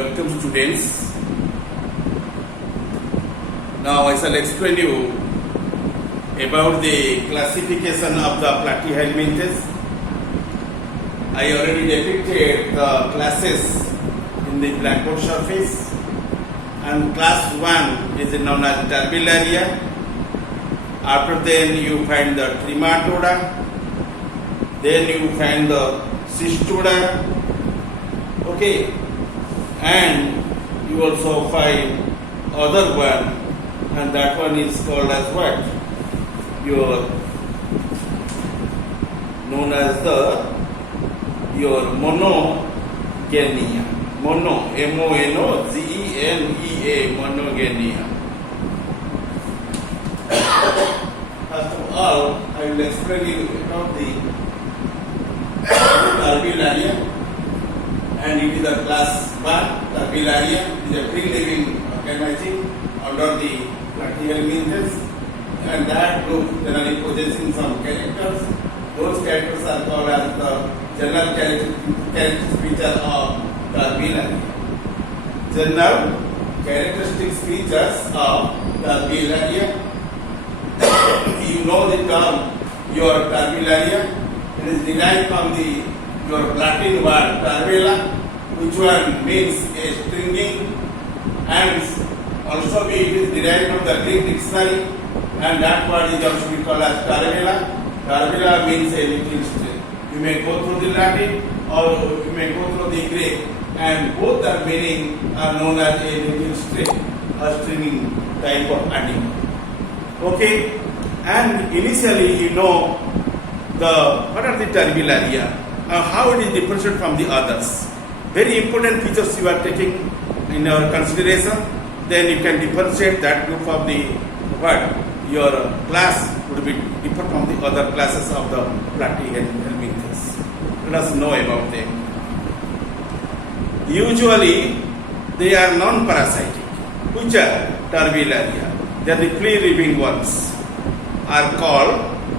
Welcome students. Now I shall explain you about the classification of the platyhelminthes. I already depicted the classes in the blackboard surface, and class 1 is known as Turbellaria. After then you find the Trematoda, then you find the Cystoda, okay, and you also find other one, and that one is called as what? Your known as your Monogenia. Mono, M-O-N-O-G-E-N-E-A, Monogenia. First of all, I will explain you about the Turbellaria, and it is a class 1. Turbellaria is a free-living organism under the platyhelminthes, and that group generally possessing some characters. Those characters are called as the general characteristic features of Turbellaria. General characteristic features of Turbellaria. You know the term your Turbellaria. It is derived from your Latin word turbella, which one means a stringing, and also it is derived from the Greek dictionary, and that word is also called as turbella. Turbella means a little string. You may go through the Latin or you may go through the Greek, and both the meaning are known as a little string, a stringing type of animal. Okay, and initially you know what are the Turbellaria, how it is different from the others. Very important features you are taking in your consideration, then you can differentiate that group of the your class would be different from the other classes of the platyhelminthes. Let us know about them. Usually they are non-parasitic. Which are Turbellaria? They are the free-living ones, are called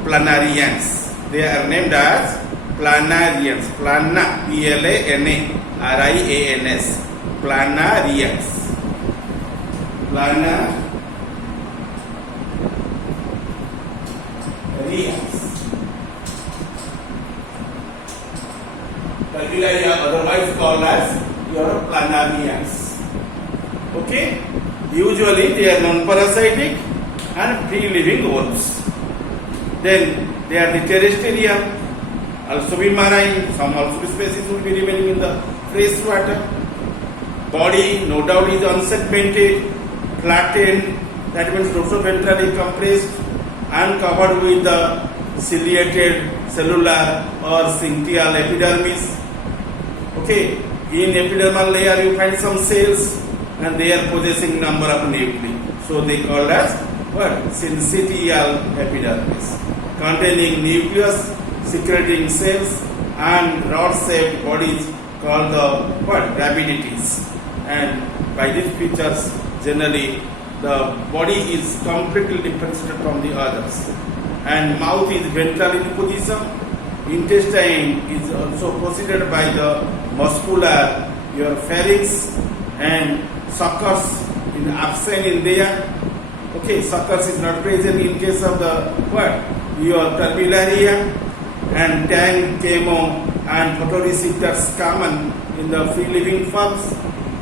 planarians. They are named as planarians. Plana, P-L-A-N-A-R-I-A-N-S. Planarians. Planarians. Turbellaria, otherwise called as your planarians. Okay? Usually they are non-parasitic and free-living wolves. Then they are the terrestrial, also be marine, some also species will be remaining in the fresh water. Body, no doubt, is unsegmented, flattened, that means dorsoventrally compressed and covered with the ciliated cellular or syncytial epidermis. Okay, in epidermal layer you find some cells and they are possessing number of nuclei. So they called as what? Syncytial epidermis, containing nucleus, secreting cells and rod-shaped bodies called the gravidities. And by these features, generally the body is completely differentiated from the others. And mouth is ventral in position. Intestine is also preceded by the muscular, your pharynx, and suckers is absent in there. Okay, suckers is not present in case of the your Turbellaria, and tang, chemo, and photoreceptors common in the free-living forms.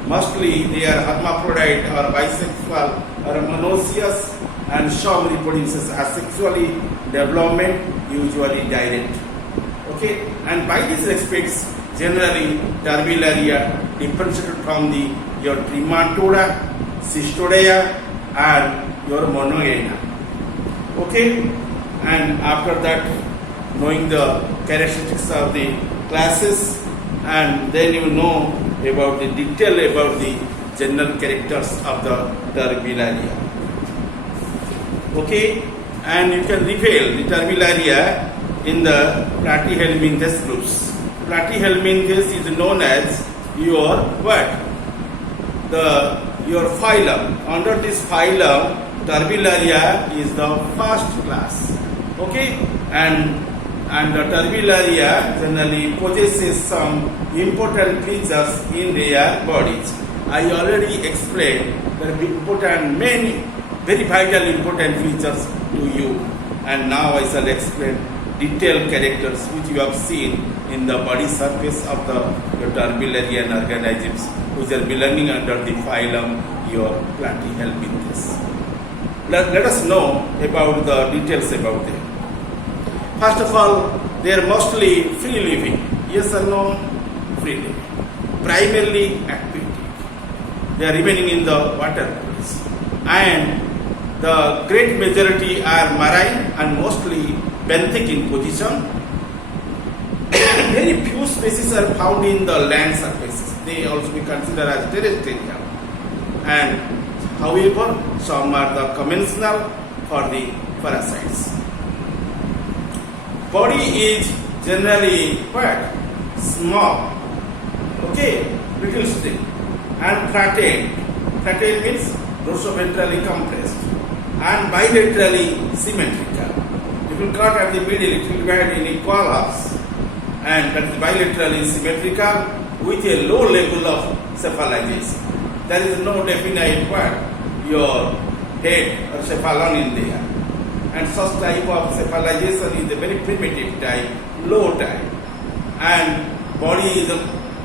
Mostly they are hermaphrodite or bisexual or monoecious, and some reproduces asexually, development usually direct. Okay, and by these respects, generally Turbellaria differentiated from your Trematoda, Cystoda, and your Monogenia. Okay, and after that, knowing the characteristics of the classes, and then you know about the detail about the general characters of the Turbellaria. Okay, and you can reveal the Turbellaria in the platyhelminthes groups. Platyhelminthes is known as your your phylum. Under this phylum, Turbellaria is the first class. Okay, and the Turbellaria generally possesses some important features in their bodies. I already explained the important, many, very vital important features to you, and now I shall explain detailed characters which you have seen in the body surface of the turbillarian organisms which are belonging under the phylum your Platyhelminthes. Let us know about the details about them. First of all, they are mostly free living. Yes or no? Free living. Primarily aquatic. They are remaining in the water bodies. And the great majority are marine and mostly benthic in position. Very few species are found in the land surfaces. They also be considered as terrestrial. And however, some are the commensal for the parasites. Body is generally quite small, okay, little stick, and flattened. Flattened means dorsoventrally compressed and bilaterally symmetrical. If you cut at the middle, it will be in equal halves, and that is bilaterally symmetrical with a low level of cephalization. There is no definite part, your head or cephalon in there. And such type of cephalization is a very primitive type, low type. And body is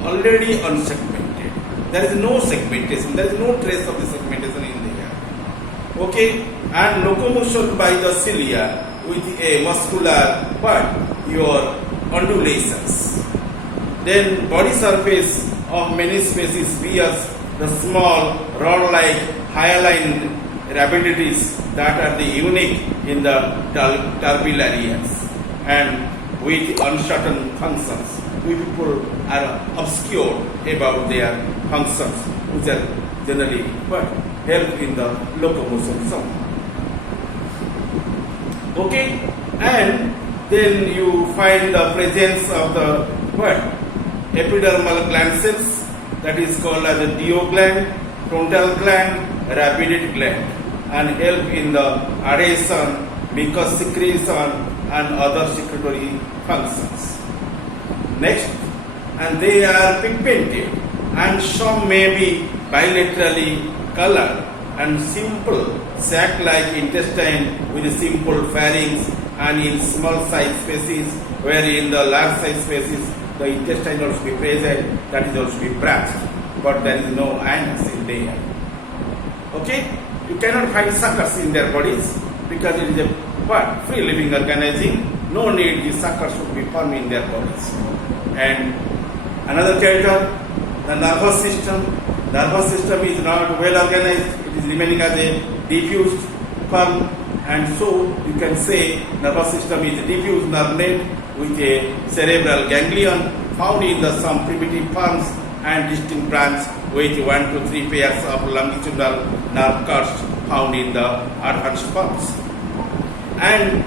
already unsegmented. There is no segmentation, there is no trace of the segmentation in there. Okay, and locomotion by the cilia with a muscular part, your undulations. Then body surface of many species bears the small rod-like hyaline rhabdities that are the unique in the turbillarians and with uncertain functions. We people are obscure about their functions, which are generally but help in the locomotion somehow. Okay, and then you find the presence of the what? Epidermal gland cells, that is called as a Dio gland, frontal gland, rhabidid gland, and help in the adhesion, mucus secretion, and other secretory functions. Next, and they are pigmented, and some may be bilaterally colored, and simple sac-like intestine with a simple pharynx, and in small size species, where in the large size species the intestine also be present, that is also be branched, but there is no anus in there. Okay, you cannot find suckers in their bodies because it is a what? Free living organism. No need the suckers should be formed in their bodies. And another character, the nervous system. Nervous system is not well organized. It is remaining as a diffused form, and so you can say nervous system is a diffuse nerve net with a cerebral ganglion found in the some primitive forms and distinct branch with 1 to 3 pairs of longitudinal nerve cords found in the advanced forms. And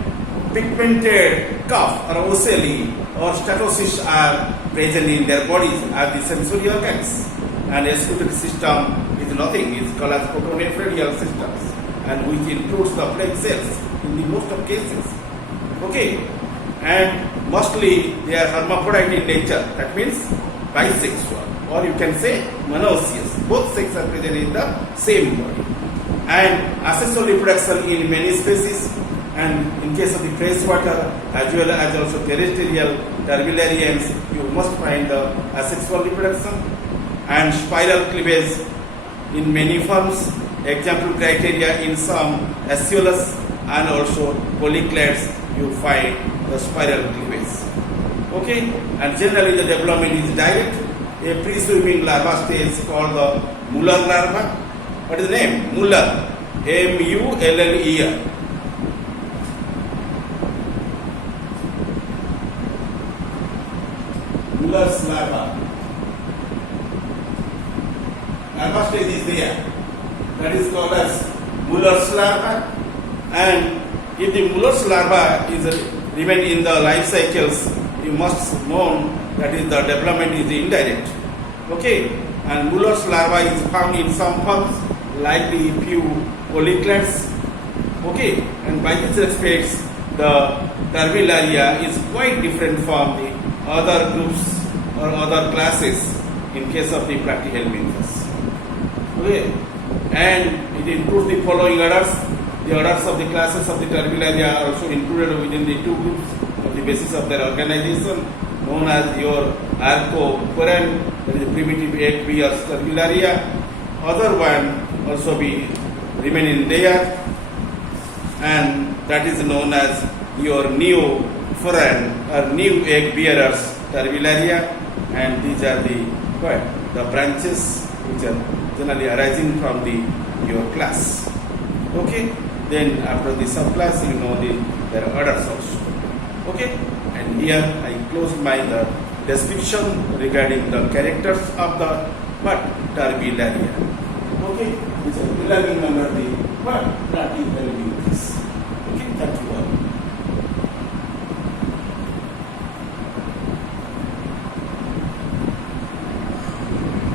pigmented cuff or ocelli or statocysts are present in their bodies as the sensory organs. And excretory system is nothing, it's called as protonephridial systems, and which includes the plaque cells in the most of cases. Okay, and mostly they are hermaphrodite in nature, that means bisexual, or you can say monoecious. Both sexes are present in the same body. And asexual reproduction in many species, and in case of the freshwater as well as also terrestrial turbillarians, you must find the asexual reproduction. And spiral cleavage in many forms. Example criteria in some Asciolus and also polyclads, you find the spiral cleavage. Okay, and generally the development is direct. A pre-swimming larva stage called the Muller larva. What is the name? Muller. M-U-L-L-E-R. Muller's larva. Larva stage is there. That is called as Muller's larva. And if the Muller's larva is remain in the life cycles, you must know that is the development is indirect. Okay, and Muller's larva is found in some forms like the few polyclads. Okay, and by this respects, the Turbellaria is quite different from the other groups or other classes in case of the Platyhelminthes. Okay, and it includes the following orders. The orders of the classes of the Terminalia are also included within the two groups of the basis of their organization, known as your Archoporan, that is the primitive egg bee or Terminalia. Other one also be remaining there, and that is known as your Neoforan or new egg bearers Terminalia, and these are the what? The branches which are generally arising from the your class. Okay, then after the subclass you know there are orders also. Okay, and here I close my description regarding the characters of the what Terminalia. Okay, which are belonging under the what platyhelminths. Okay, thank you.